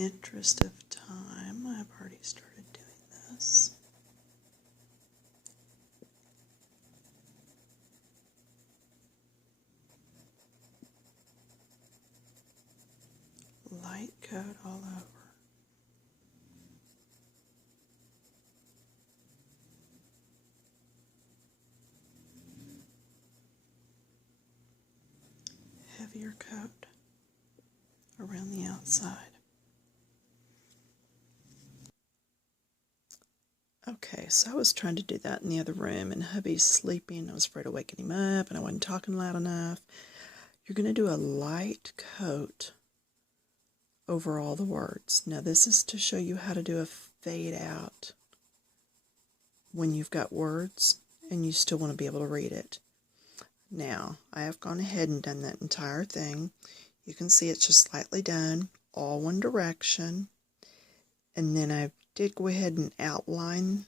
interest of time, I've already started doing this. Light coat all over. Heavier coat around the outside. Okay, so I was trying to do that in the other room, and hubby's sleeping. I was afraid of waking him up, and I wasn't talking loud enough. You're going to do a light coat over all the words. Now, this is to show you how to do a fade out when you've got words and you still want to be able to read it. Now, I have gone ahead and done that entire thing. You can see it's just slightly done, all one direction. And then I did go ahead and outline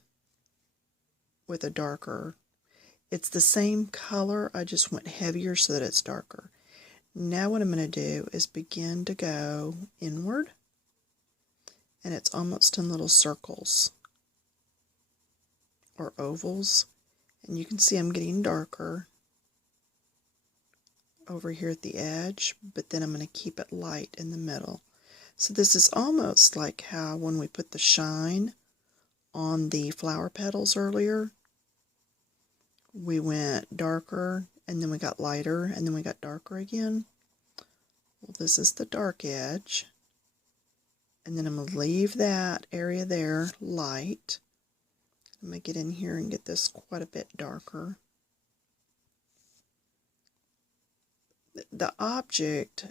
with a darker. It's the same color, I just went heavier so that it's darker. Now what I'm going to do is begin to go inward, and it's almost in little circles or ovals, and you can see I'm getting darker over here at the edge, but then I'm going to keep it light in the middle. So this is almost like how when we put the shine on the flower petals earlier, we went darker and then we got lighter and then we got darker again. Well, this is the dark edge, and then I'm going to leave that area there light. I'm going to get in here and get this quite a bit darker. The object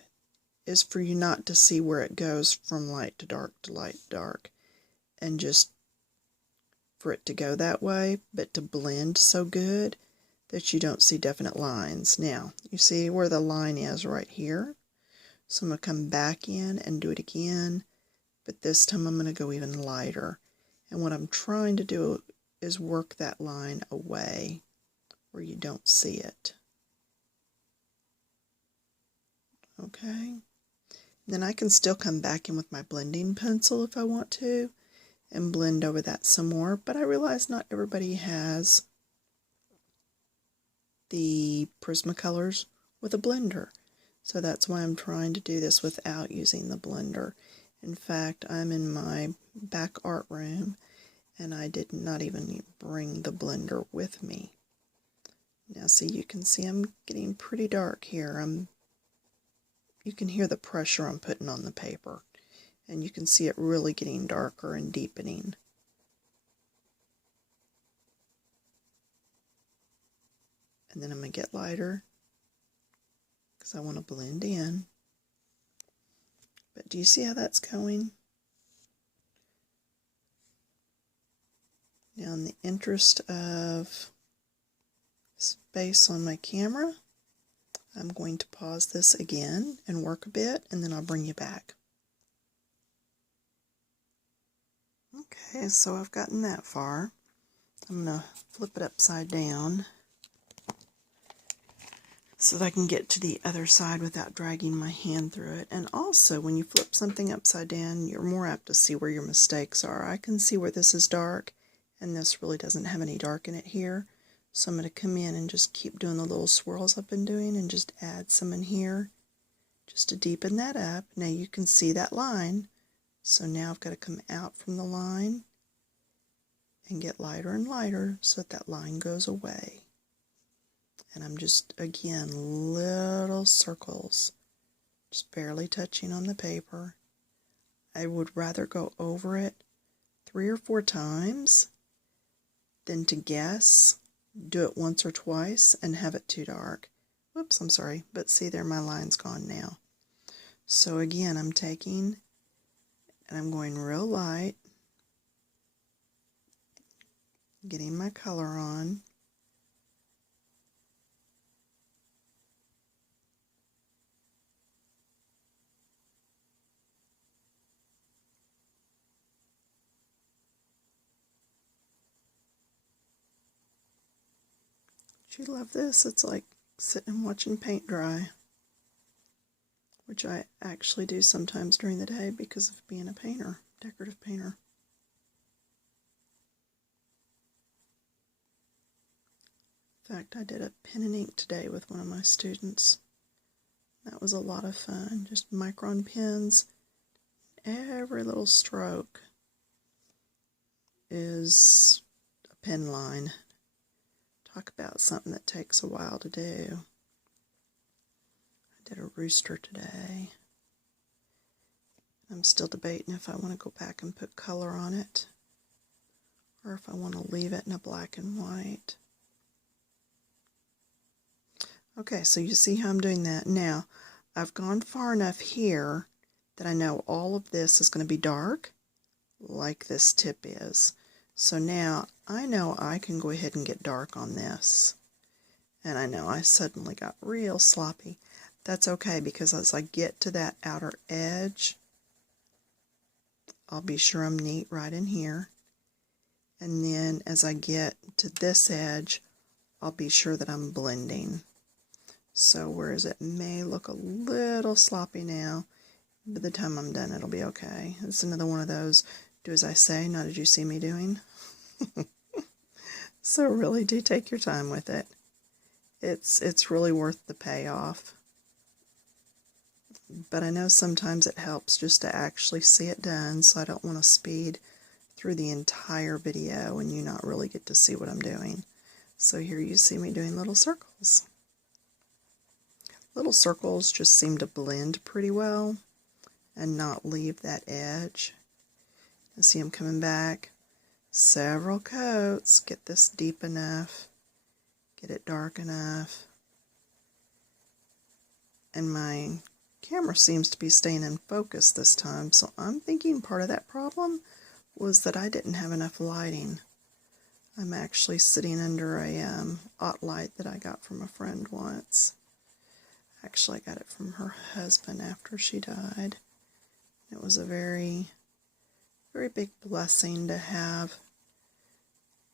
is for you not to see where it goes from light to dark to light to dark, and just for it to go that way, but to blend so good that you don't see definite lines. Now, you see where the line is right here? So I'm going to come back in and do it again, but this time I'm going to go even lighter. And what I'm trying to do is work that line away where you don't see it. Okay? Then I can still come back in with my blending pencil if I want to and blend over that some more, but I realize not everybody has the Prismacolors with a blender. So that's why I'm trying to do this without using the blender. In fact, I'm in my back art room and I did not even bring the blender with me. Now see, you can see I'm getting pretty dark here. You can hear the pressure I'm putting on the paper, and you can see it really getting darker and deepening. And then I'm going to get lighter because I want to blend in. But do you see how that's going? Now, in the interest of space on my camera, I'm going to pause this again and work a bit, and then I'll bring you back. Okay, so I've gotten that far. I'm going to flip it upside down so that I can get to the other side without dragging my hand through it. And also, when you flip something upside down, you're more apt to see where your mistakes are. I can see where this is dark, and this really doesn't have any dark in it here. So I'm going to come in and just keep doing the little swirls I've been doing and just add some in here just to deepen that up. Now you can see that line. So now I've got to come out from the line and get lighter and lighter so that line goes away. And I'm just, again, little circles, just barely touching on the paper. I would rather go over it 3 or 4 times than to guess, do it once or twice, and have it too dark. Whoops, I'm sorry, but see there, my line's gone now. So again, I'm taking, and I'm going real light, getting my color on. Don't you love this? It's like sitting and watching paint dry. which I actually do sometimes during the day because of being a painter, decorative painter. In fact, I did a pen and ink today with one of my students. That was a lot of fun. Just micron pens. Every little stroke is a pen line. Talk about something that takes a while to do. I did a rooster today. I'm still debating if I want to go back and put color on it or if I want to leave it in a black and white. Okay, so you see how I'm doing that. Now, I've gone far enough here that I know all of this is going to be dark, like this tip is. So now I know I can go ahead and get dark on this. And I know I suddenly got real sloppy. That's okay, because as I get to that outer edge, I'll be sure I'm neat right in here. And then as I get to this edge, I'll be sure that I'm blending. So whereas it may look a little sloppy now, by the time I'm done it'll be okay. It's another one of those, do as I say, not as you see me doing. So really do take your time with it. It's really worth the payoff. But I know sometimes it helps just to actually see it done, so I don't want to speed through the entire video and you not really get to see what I'm doing. So here you see me doing little circles. Little circles just seem to blend pretty well and not leave that edge. You see I'm coming back several coats, get this deep enough, get it dark enough. And my camera seems to be staying in focus this time, so I'm thinking part of that problem was that I didn't have enough lighting. I'm actually sitting under a OttLite that I got from a friend once. Actually, I got it from her husband after she died. It was a very, very big blessing to have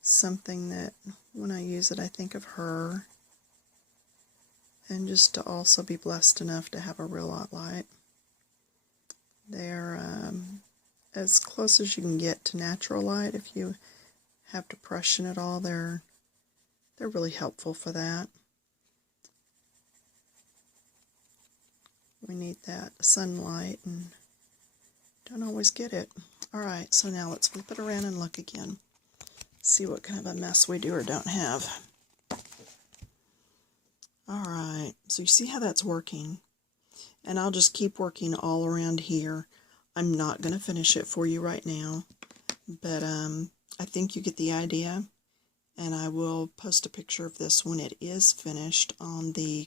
something that, when I use it, I think of her. And just to also be blessed enough to have a real OttLite. They're as close as you can get to natural light. If you have depression at all, they're really helpful for that. We need that sunlight and don't always get it. Alright, so now let's flip it around and look again. See what kind of a mess we do or don't have. Alright, so you see how that's working. And I'll just keep working all around here. I'm not going to finish it for you right now, but I think you get the idea. And I will post a picture of this when it is finished on the